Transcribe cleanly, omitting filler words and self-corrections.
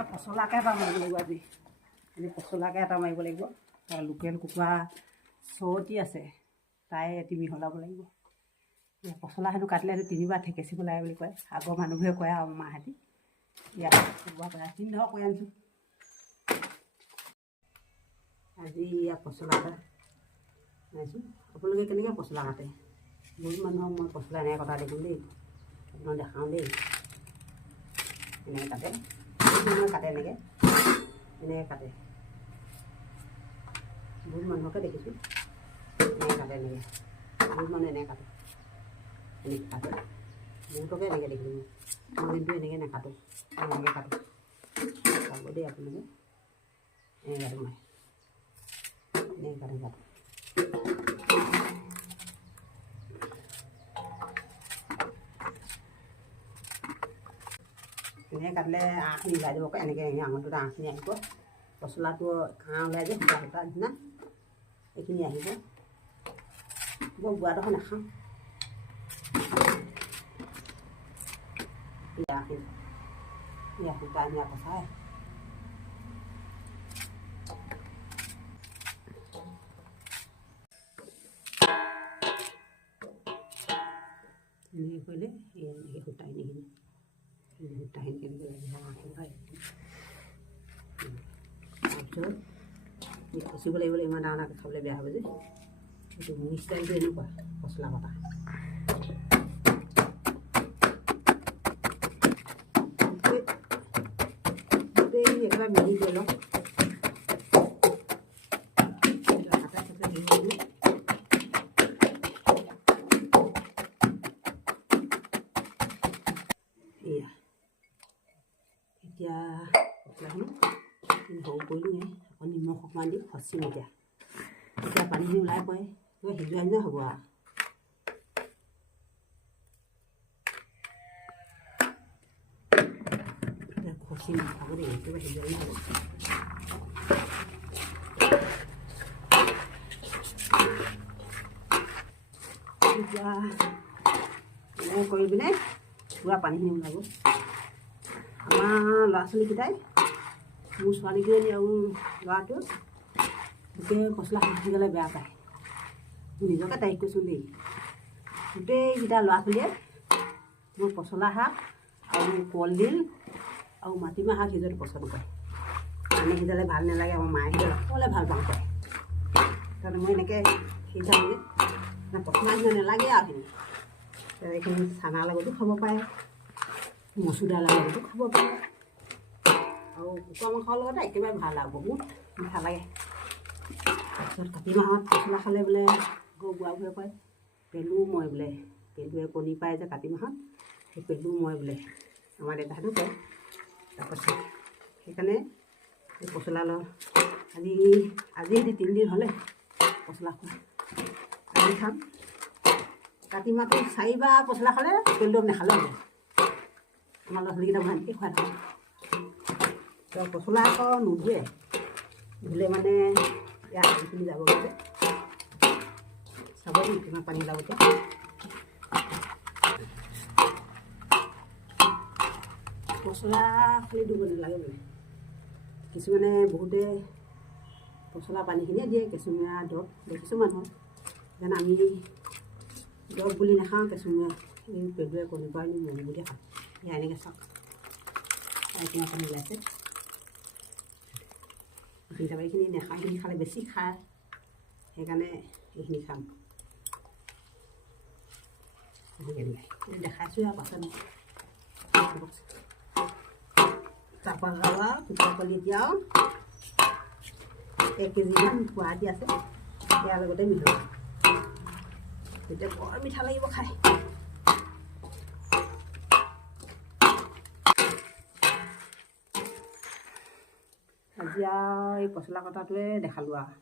এতিয়া পচলাকে এটা মাৰিব লাগিব আজি পচলাকে এটা মাৰিব লাগিব লোকেল কুকুৰা 6টি আছে তাই এটি মিহলাব লাগিব পচলা হেনো কাটিলে 3বাৰ ঠেকেচিব লাগে বুলি কয় আগৰ মানুহে কয় আৰু মাহঁতি ইয়াত ধৰক কৈ আনিছোঁ আজি ইয়াত পচলা এটা মাৰিছোঁ আপোনালোকে কেনেকৈ পচলা কাটে বহুত মানুহক মই পচলা এনেকৈ কটা দেখোঁ দেই আপোনাক দেখাওঁ দেই এনেকৈ কাটে কাটে এনেকৈ কাটে বহুত মানুহকে দেখিছোঁ এনেকৈ কাটে বহুত মানুহ এনেকৈ কাটে বহুতকে এনেকৈ দেখিলোঁ মই কিন্তু এনেকৈ নাকাটোঁ এনেকৈ কাটোঁ চাব দেই আপোনালোকে এনেকৈ কাটোঁ মই এনেকৈ কাটোঁ এনেকৈ কাটিলে আঁহখিনি ওলাই দিব কয় এনেকৈ আঙুলটোত আঁহখিনি আহিব পচলাটো ঘাঁহ ওলাই যে সূতা সূতা নিচিনা এইখিনি আহিব মই বোৱাডোখৰ নাখাওঁ সূতা নিয়া পচাই এনেকৈ কৰিলে এনেকৈ সূতাখিনি কেনেকৈ তাৰপিছত খচিব লাগিব ইমান ডাঙৰ ডাঙৰকৈ খাবলৈ বেয়া হ'ব যে এইটো মোৰ ষ্টাইলটো এনেকুৱা পচলা কটা গোটেইখিনি একেবাৰে মিহি কৰি লওঁ এতিয়া পচলাখিনি সৰু কৰিলোঁ আকৌ নিমখ অকণমান দি খচিম এতিয়া পানীখিনি ওলাই পৰে সিজোৱা নিচিনা হ'ব আৰু খচিম আকৌ দেই একেবাৰে সিজোৱা নিচিনা হ'ব এতিয়া এনেকৈ কৰি পিনে পূৰা পানীখিনি ওলাব আমাৰ ল'ৰা ছোৱালীকেইটাই মোৰ ছোৱালীকেইজনী আৰু ল'ৰাটো গোটেই পচলা খাই গ'লে বেয়া পায় মোৰ নিজকে তাৰিখ কৈছোঁ দেই গোটেইকেইটা ল'ৰা ছোৱালীয়ে মোৰ পচলা শাক আৰু কলডিল আৰু মাটিমাহ শাক সিজোৱাটো পচন্দ কৰে পানী সিজালে ভাল নালাগে আমাৰ মায়ে সিজালে সকলোৱে ভাল পাওঁ কয় তাৰমানে মই এনেকৈ সিজাওঁগৈ পচলা সিজা নালাগে আৰু এইখিনি চানাৰ লগতো খাব পাৰে মচুৰ দাইলৰ লগতো খাব পাৰে আৰু কুকুৰা মাংসৰ লগতে একেবাৰে ভাল আৰু বহুত মিঠা লাগে তাৰপিছত কাতি মাহত পচলা খালে বোলে বুঢ়াবোৰে কয় পেলু মই বোলে পেলুৱে কণী পায় যে কাতি মাহত সেই পেলু মই বোলে আমাৰ দেউতাহঁতেও কয় তাৰপাছত সেইকাৰণে এই পচলা আজি সিহঁতি 3 দিন হ'লে পচলা খোৱা আজি খাম কাতি মাহটো 4বাৰ পচলা খালে পেলু নাখালে হ'ব আমাৰ ল'ৰা ছোৱালীকেইটা মই এনেকৈ খুৱাই থাকোঁ পচলা আকৌ নুধুৱে ধুলে মানে ইয়াত সেইখিনি যাবগৈ যে চাব দিম কিমান পানী ওলাব এতিয়া পচলা খালি ধুব নালাগে বোলে কিছুমানে বহুতে পচলা পানীখিনিয়ে দিয়ে কিছুমানে দৰৱ দেখিছোঁ মানুহৰ যেন আমি দৰৱ বুলি নাখাওঁ কিছুমানে এই পেলুৱে কণী পৰা মৰি বুলি খাওঁ এয়া এনেকৈ চাওক কিমান পানী ওলাইছে এইখিনি নাখাওঁ এইখিনি খালে বেছি খায় সেইকাৰণে এইখিনি খাম দেখাইছোঁ আৰু পাছত তাৰপৰা খাবা কুকুৰা কণী এতিয়াও 1 কেজিমান গুৱাহাটী আছে ইয়াৰ লগতে মিহলা তেতিয়া বৰ মিঠা লাগিব খাই আজি আৰু এই পচলা কটাটোৱে দেখালোঁ আৰু